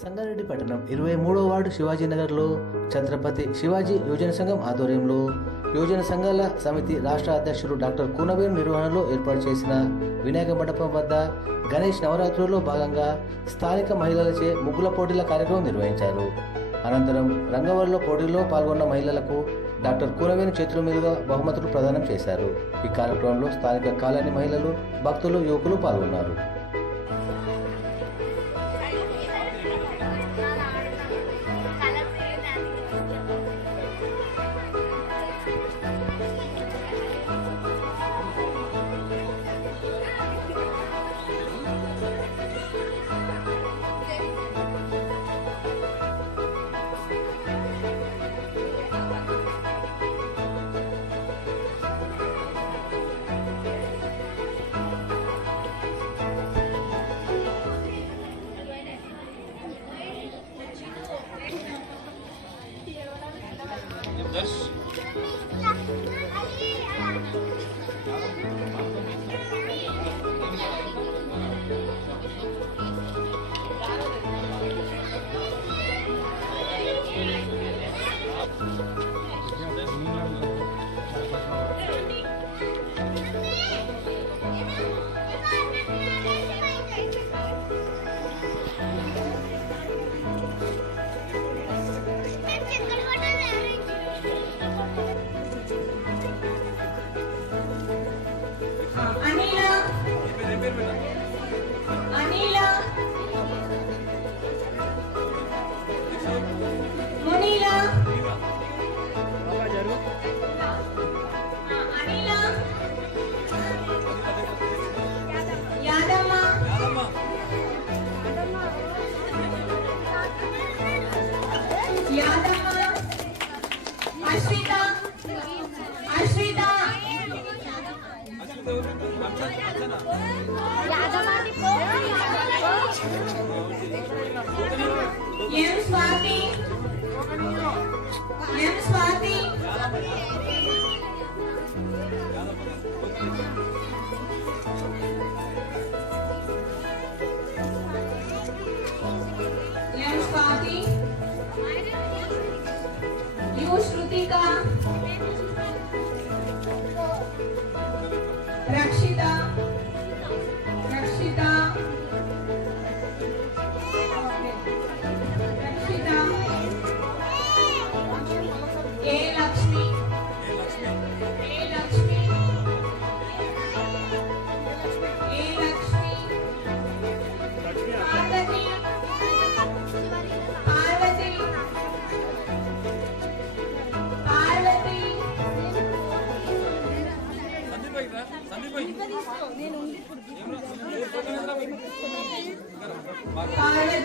సంగారెడ్డి పట్టణం ఇరవై మూడో వార్డు శివాజీనగర్లో ఛత్రపతి శివాజీ యోజన సంఘం ఆధ్వర్యంలో యోజన సంఘాల సమితి రాష్ట్ర అధ్యక్షుడు డాక్టర్ కూనవేణు నిర్వహణలో ఏర్పాటు చేసిన వినాయక మండపం వద్ద గణేష్ నవరాత్రుల్లో భాగంగా స్థానిక మహిళలచే ముగ్గుల పోటీల కార్యక్రమం నిర్వహించారు. అనంతరం రంగవల్లిలో పోటీల్లో పాల్గొన్న మహిళలకు డాక్టర్ కూనవేణు చేతుల మీదుగా బహుమతులు ప్రదానం చేశారు. ఈ కార్యక్రమంలో స్థానిక కాలనీ మహిళలు భక్తులు యువకులు పాల్గొన్నారు. this. Ashwita Ashwita Swati Swati. Thank you. 그.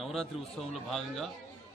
Navratri ఉత్సవంలో భాగంగా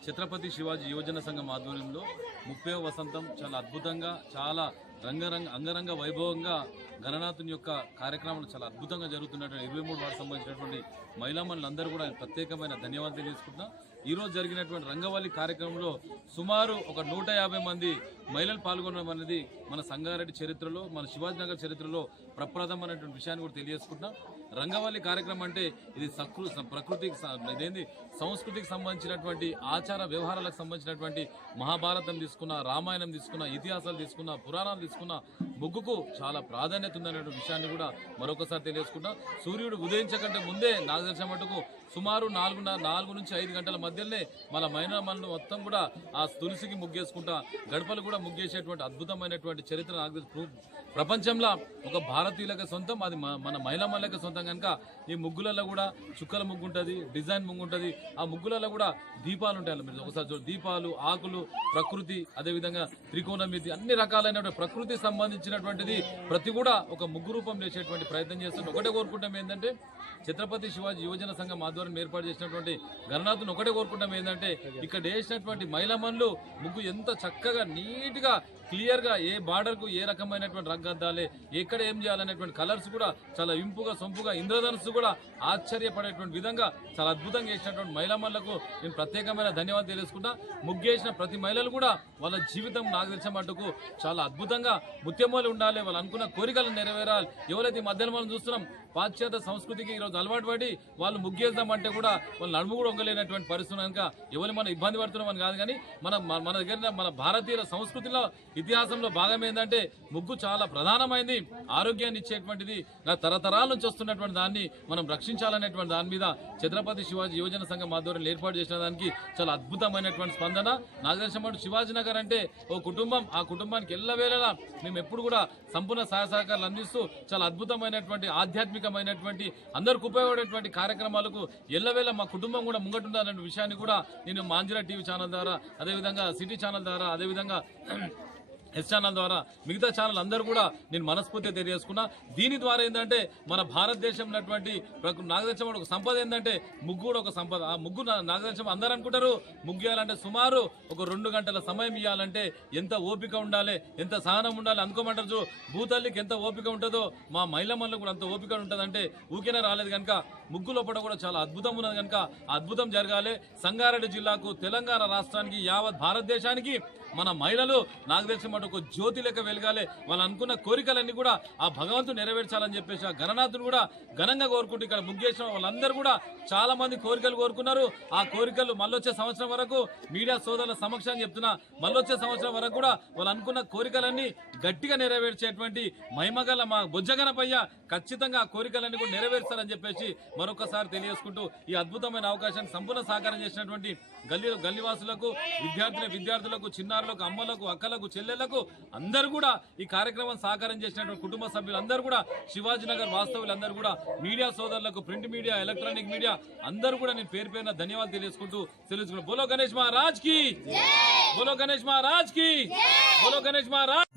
ఛత్రపతి శివాజీ యువజన సంఘం ఆధ్వర్యంలో ముప్పై వసంతం చాలా అద్భుతంగా చాలా రంగరంగ అంగరంగ వైభవంగా గణనాథుని యొక్క కార్యక్రమాలు చాలా అద్భుతంగా జరుగుతున్నటువంటి ఇరవై మూడు వారికి సంబంధించినటువంటి మహిళామణులందరూ కూడా ప్రత్యేకమైన ధన్యవాదాలు తెలియజేసుకుంటున్నా. ఈరోజు జరిగినటువంటి రంగవల్లి కార్యక్రమంలో సుమారు ఒక నూట యాభై మంది మహిళలు పాల్గొనడం అనేది మన సంగారెడ్డి చరిత్రలో మన శివాజీనగర్ చరిత్రలో ప్రప్రథమైనటువంటి విషయాన్ని కూడా తెలియజేసుకుంటున్నాం. రంగవల్లి కార్యక్రమం అంటే ఇది సకృ ప్రకృతికి ఇదేంది? సంస్కృతికి సంబంధించినటువంటి ఆచార వ్యవహారాలకు సంబంధించినటువంటి మహాభారతం తీసుకున్న రామాయణం తీసుకున్న ఇతిహాసాలు తీసుకున్న పురాణాలు తీసుకున్న ముగ్గుకు చాలా ప్రాధాన్యత ఉందనే విషయాన్ని కూడా మరొకసారి తెలియజేసుకుంటా సూర్యుడు ఉదయించకంటే ముందే నాకు తెలిసిన మటుకు సుమారు నాలుగున్నర నాలుగు నుంచి ఐదు గంటల మధ్యలోనే మన మైనమలను మొత్తం కూడా ఆ తులసికి ముగ్గేసుకుంటా గడపలు కూడా ముగ్గేసేటువంటి అద్భుతమైనటువంటి చరిత్ర నాకు ప్రపంచంలో ఒక భారతీయులకు సొంతం అది మన మహిళా సొంతం కనుక ఈ ముగ్గులలో కూడా చుక్కల ముగ్గు ఉంటుంది డిజైన్ ముగ్గు ఉంటుంది ఆ ముగ్గులలో కూడా దీపాలు ఉంటాయి మీరు ఒకసారి చూడండి దీపాలు ఆకులు ప్రకృతి అదేవిధంగా త్రికోణమితి అన్ని రకాలైనటువంటి ప్రకృతి సంబంధించినటువంటిది ప్రతి కూడా ఒక ముగ్గు రూపం చేసేటువంటి ప్రయత్నం చేస్తుంది ఒకటే కోరుకుంటాం ఏంటంటే ఛత్రపతి శివాజీ యువజన సంఘం ఆధ్వర్యం ఏర్పాటు చేసినటువంటి గణనాథుని ఒకటే కోరుకుంటాం ఏంటంటే ఇక్కడ వేసినటువంటి మహిళమన్లు ముగ్గు ఎంత చక్కగా నీట్గా క్లియర్గా క్లియర్గా ఏ బార్డర్కు ఏ రకమైనటువంటి రంగద్దాలే ఎక్కడ ఏం చేయాలనేటువంటి కలర్స్ కూడా చాలా ఇంపుగా సొంపుగా ఇంద్రధనస్సు కూడా ఆశ్చర్యపడేటువంటి విధంగా చాలా అద్భుతంగా చేసినటువంటి మహిళమ్మలకు నేను ప్రత్యేకమైన ధన్యవాదాలు తెలుసుకుంటా. ముగ్గేసిన ప్రతి మహిళలు కూడా వాళ్ళ జీవితం నాకు తెలిసిన మటుకు చాలా అద్భుతంగా ముత్యమలు ఉండాలి వాళ్ళు అనుకున్న కోరికలు నెరవేరాలి. ఎవరైతే ఈ మధ్యలో మనం చూస్తున్నాం పాశ్చాత్య సంస్కృతికి ఈరోజు అలవాటు పడి వాళ్ళు ముగ్గేద్దామంటే కూడా వాళ్ళు నడుము కూడా వంగలేనటువంటి పరిస్థితి కనుక ఎవరు మనం ఇబ్బంది పడుతున్నామని కాదు కానీ మన మన- మన దగ్గర మన భారతీయుల సంస్కృతిలో ఇతిహాసంలో భాగం ఏంటంటే ముగ్గు చాలా ప్రధానమైంది ఆరోగ్యాన్ని ఇచ్చేటువంటిది నా తరతరాల నుంచి వస్తున్నటువంటి దాన్ని మనం రక్షించాలనేటువంటి దాని మీద ఛత్రపతి శివాజీ యువజన సంఘం ఆధ్వర్యంలో ఏర్పాటు చేసిన దానికి చాలా అద్భుతమైనటువంటి స్పందన. నాగేశ్వరం శివాజీ నగర్ అంటే ఓ కుటుంబం ఆ కుటుంబానికి ఎల్లవేళలా మేము ఎప్పుడు కూడా సంపూర్ణ సహాయ సహకారాలు అందిస్తూ చాలా అద్భుతమైనటువంటి ఆధ్యాత్మిక ఆధ్యాత్మికమైనటువంటి అందరికి ఉపయోగపడేటువంటి కార్యక్రమాలకు ఎల్లవేళ మా కుటుంబం కూడా ముంగటుండాలనే విషయాన్ని కూడా నేను మాంజిరా టీవీ ఛానల్ ద్వారా అదేవిధంగా సిటీ ఛానల్ ద్వారా అదేవిధంగా ఎస్ ఛానల్ ద్వారా మిగతా ఛానల్ అందరూ కూడా నేను మనస్ఫూర్తిగా తెలియజేసుకున్నా. దీని ద్వారా ఏంటంటే మన భారతదేశం ఉన్నటువంటి ప్రకృ- నాగదేశం ఒక సంపద ఏంటంటే ముగ్గు కూడా ఒక సంపద. ఆ ముగ్గు నా- నాగదేశం అందరూ అనుకుంటారు. ముగ్గు ఇవ్వాలంటే సుమారు ఒక రెండు గంటల సమయం ఇవ్వాలంటే ఎంత ఓపిక ఉండాలి ఎంత సహనం ఉండాలి అనుకోమంటారు చూ. భూతల్లికి ఎంత ఓపిక ఉంటుందో మా మహిళ కూడా అంత ఓపిక ఉంటుందంటే ఊరికేనే రాలేదు కనుక ముగ్గు లోపల కూడా చాలా అద్భుతం ఉన్నది. కనుక అద్భుతం జరగాలి. సంగారెడ్డి జిల్లాకు తెలంగాణ రాష్ట్రానికి యావత్ భారతదేశానికి మన మహిళలు నాకు తెలిసిన మాట ఒక జ్యోతి లెక్క వెలగాలి. వాళ్ళు అనుకున్న కోరికలన్నీ కూడా ఆ భగవంతుడు నెరవేర్చాలని చెప్పేసి ఆ గణనాథుడు కూడా ఘనంగా కోరుకుంటూ ఇక్కడ ముగ్గేసిన వాళ్ళందరూ కూడా చాలా మంది కోరికలు కోరుకున్నారు. ఆ కోరికలు మళ్ళొచ్చే సంవత్సరం వరకు మీడియా సోదరుల సమక్షాన్ని చెప్తున్నా మళ్ళొచ్చే సంవత్సరం వరకు కూడా వాళ్ళు అనుకున్న కోరికలన్నీ గట్టిగా నెరవేర్చేటువంటి మహిమగల మా బుజ్జగనపయ్య ఖచ్చితంగా ఆ కోరికలన్నీ కూడా నెరవేర్చాలని చెప్పేసి మరొకసారి తెలియజేసుకుంటూ ఈ అద్భుతమైన అవకాశాన్ని సంపూర్ణ సహకారం చేసినటువంటి గల్లీ గల్లీవాసులకు విద్యార్థుల విద్యార్థులకు చిన్నారులకు అమ్మలకు అక్కలకు చెల్లెళ్ళకు అందరూ కూడా ఈ కార్యక్రమం సహకారం చేసినటువంటి కుటుంబ సభ్యులందరూ కూడా శివాజీనగర్ వాస్తవులందరూ కూడా మీడియా సోదరులకు ప్రింట్ మీడియా ఎలక్ట్రానిక్ మీడియా అందరూ కూడా నేను పేరు పేరున ధన్యవాదాలు తెలియజేసుకుంటూ తెలుసుకున్నాను బోలో గణేష్ మహారాజ్కి! బోలో గణేష్ మహారాజ్కి! బోలో గణేష్ మహారాజ్